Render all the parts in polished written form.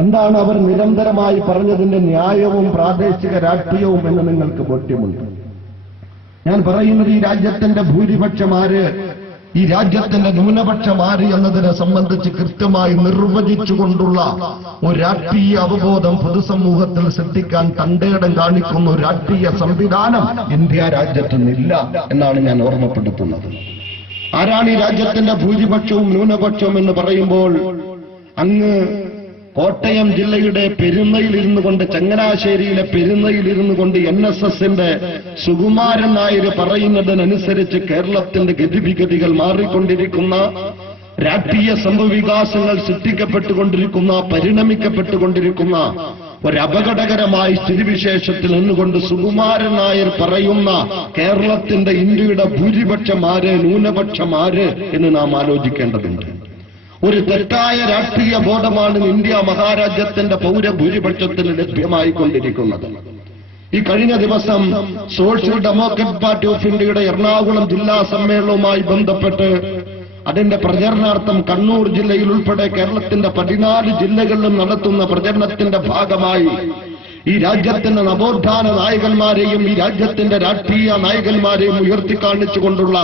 എന്താണ് അവർ നിരന്തരമായി പറഞ്ഞതിന്റെ ന്യായവും പ്രാദേശിക രാഷ്ട്രീയവും എന്ന് നിങ്ങൾക്ക് ബോധ്യമുണ്ട്. ഞാൻ പറയുന്നത് ഈ രാജ്യത്തിന്റെ ഭൂരിപക്ഷമാര്, ഈ രാജ്യത്തിന്റെ ന്യൂനപക്ഷമാര് എന്നതിനെ സംബന്ധിച്ച് കൃത്യമായി നിർവചിച്ചുകൊണ്ടുള്ള ഒരു രാഷ്ട്രീയ അവബോധം പൊതുസമൂഹത്തിൽ സൃഷ്ടിക്കാൻ തന്റേടം കാണിക്കുന്ന ഒരു രാഷ്ട്രീയ സംവിധാനം ഇന്ത്യ രാജ്യത്തുനിന്നില്ല എന്നാണ് ഞാൻ ഓർമ്മപ്പെടുത്തുന്നത്. ആരാണ് ഈ രാജ്യത്തിന്റെ ഭൂരിപക്ഷവും ന്യൂനപക്ഷവും എന്ന് പറയുമ്പോൾ, അങ്ങ് കോട്ടയം ജില്ലയുടെ പെരുന്നയിലിരുന്നു കൊണ്ട്, ചങ്ങനാശ്ശേരിയിലെ പെരുന്നയിലിരുന്നു കൊണ്ട് NSSന്റെ സുകുമാരൻ നായർ പറയുന്നതിനനുസരിച്ച് കേരളത്തിന്റെ ഗതിവിഗതികൾ മാറിക്കൊണ്ടിരിക്കുന്ന, രാഷ്ട്രീയ സംഭവവികാസങ്ങൾ സൃഷ്ടിക്കപ്പെട്ടുകൊണ്ടിരിക്കുന്ന, പരിണമിക്കപ്പെട്ടുകൊണ്ടിരിക്കുന്ന ഒരപകടകരമായ സ്ഥിതിവിശേഷത്തിൽ നിന്നുകൊണ്ട് സുകുമാരൻ നായർ പറയുന്ന കേരളത്തിന്റെ, ഇന്ത്യയുടെ ഭൂരിപക്ഷമാര്, ന്യൂനപക്ഷമാര് എന്ന് നാം ആലോചിക്കേണ്ടതുണ്ട്. ഒരു തെറ്റായ രാഷ്ട്രീയ ബോധമാണ് ഇന്ത്യ മഹാരാജ്യത്തിന്റെ പൗരഭൂരിപക്ഷത്തിന് ലഭ്യമായിക്കൊണ്ടിരിക്കുന്നത്. ഈ കഴിഞ്ഞ ദിവസം സോഷ്യൽ ഡെമോക്രാറ്റിക് പാർട്ടി ഓഫ് ഇന്ത്യയുടെ എറണാകുളം ജില്ലാ സമ്മേളനവുമായി ബന്ധപ്പെട്ട് അതിന്റെ പ്രചരണാർത്ഥം കണ്ണൂർ ജില്ലയിൽ ഉൾപ്പെടെ കേരളത്തിന്റെ 14 ജില്ലകളിലും നടത്തുന്ന പ്രചരണത്തിന്റെ ഭാഗമായി ഈ രാജ്യത്തിന്റെ നവോത്ഥാന നായകന്മാരെയും ഈ രാജ്യത്തിന്റെ രാഷ്ട്രീയ നായകന്മാരെയും ഉയർത്തിക്കാണിച്ചുകൊണ്ടുള്ള,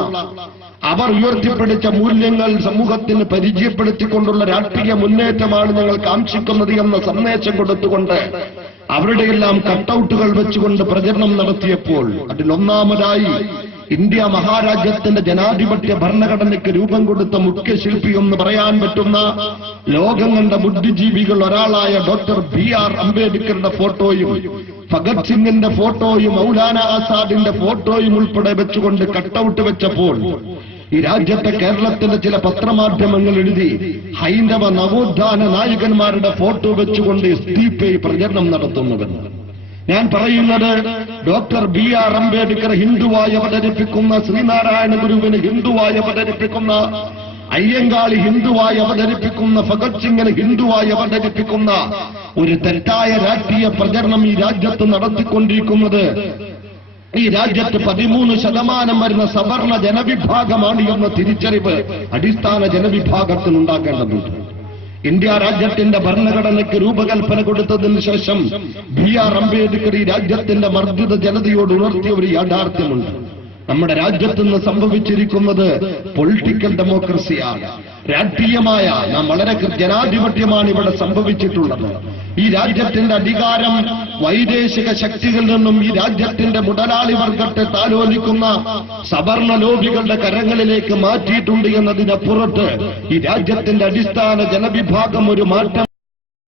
അവർ ഉയർത്തിപ്പിടിച്ച മൂല്യങ്ങൾ സമൂഹത്തിന് പരിചയപ്പെടുത്തിക്കൊണ്ടുള്ള രാഷ്ട്രീയ മുന്നേറ്റമാണ് ഞങ്ങൾ കാംക്ഷിക്കുന്നത് എന്ന സന്ദേശം കൊടുത്തുകൊണ്ട് അവരുടെയെല്ലാം കട്ടൌട്ടുകൾ വെച്ചുകൊണ്ട് പ്രചരണം നടത്തിയപ്പോൾ, അതിലൊന്നാമതായി ഇന്ത്യ മഹാരാജ്യത്തിന്റെ ജനാധിപത്യ ഭരണഘടനയ്ക്ക് രൂപം കൊടുത്ത മുഖ്യശില്പി എന്ന് പറയാൻ പറ്റുന്ന ലോകം കണ്ട ബുദ്ധിജീവികൾ ഒരാളായ ഡോക്ടർ BR അംബേദ്കറുടെ ഫോട്ടോയും, ഭഗത് സിംഗിന്റെ ഫോട്ടോയും, മൗലാന ആസാദിന്റെ ഫോട്ടോയും ഉൾപ്പെടെ വെച്ചുകൊണ്ട് കട്ടൌട്ട് വെച്ചപ്പോൾ, ഈ രാജ്യത്തെ കേരളത്തിന്റെ ചില പത്രമാധ്യമങ്ങൾ എഴുതി ഹൈന്ദവ നവോത്ഥാന നായകന്മാരുടെ ഫോട്ടോ വെച്ചുകൊണ്ട് SDPI പ്രചരണം നടത്തുന്നുവെന്ന്. ഞാൻ പറയുന്നത്, ഡോക്ടർ BR അംബേദ്കർ ഹിന്ദുവായി അവതരിപ്പിക്കുന്ന, ശ്രീനാരായണ ഗുരുവിന് ഹിന്ദുവായി അവതരിപ്പിക്കുന്ന, അയ്യങ്കാളി ഹിന്ദുവായി അവതരിപ്പിക്കുന്ന, ഭഗത് സിംഗിന് ഹിന്ദുവായി അവതരിപ്പിക്കുന്ന ഒരു തെറ്റായ രാഷ്ട്രീയ പ്രചരണം ഈ രാജ്യത്ത് നടത്തിക്കൊണ്ടിരിക്കുന്നത് ഈ രാജ്യത്ത് 13% വരുന്ന സവർണ ജനവിഭാഗമാണ് എന്ന തിരിച്ചറിവ് അടിസ്ഥാന ജനവിഭാഗത്തിൽ ഉണ്ടാക്കേണ്ടതുണ്ട്. ഇന്ത്യ രാജ്യത്തിന്റെ ഭരണഘടനയ്ക്ക് രൂപകൽപ്പന കൊടുത്തതിന് ശേഷം BR അംബേദ്കർ ഈ രാജ്യത്തിന്റെ മർദ്ദിത ജനതയോട് ഉണർത്തിയ ഒരു യാഥാർത്ഥ്യമുണ്ട്. നമ്മുടെ രാജ്യത്തുനിന്ന് സംഭവിച്ചിരിക്കുന്നത് പൊളിറ്റിക്കൽ ഡെമോക്രസിയാണ്. രാഷ്ട്രീയമായ നാം വളരെ ജനാധിപത്യമാണ് ഇവിടെ സംഭവിച്ചിട്ടുള്ളത്. ഈ രാജ്യത്തിന്റെ അധികാരം വൈദേശിക ശക്തികളിൽ നിന്നും ഈ രാജ്യത്തിന്റെ മുതലാളി വർഗത്തെ താലോലിക്കുന്ന സവർണ ലോബികളുടെ കരങ്ങളിലേക്ക് മാറ്റിയിട്ടുണ്ട് എന്നതിനപ്പുറത്ത് ഈ രാജ്യത്തിന്റെ അടിസ്ഥാന ജനവിഭാഗം ഒരു മാറ്റം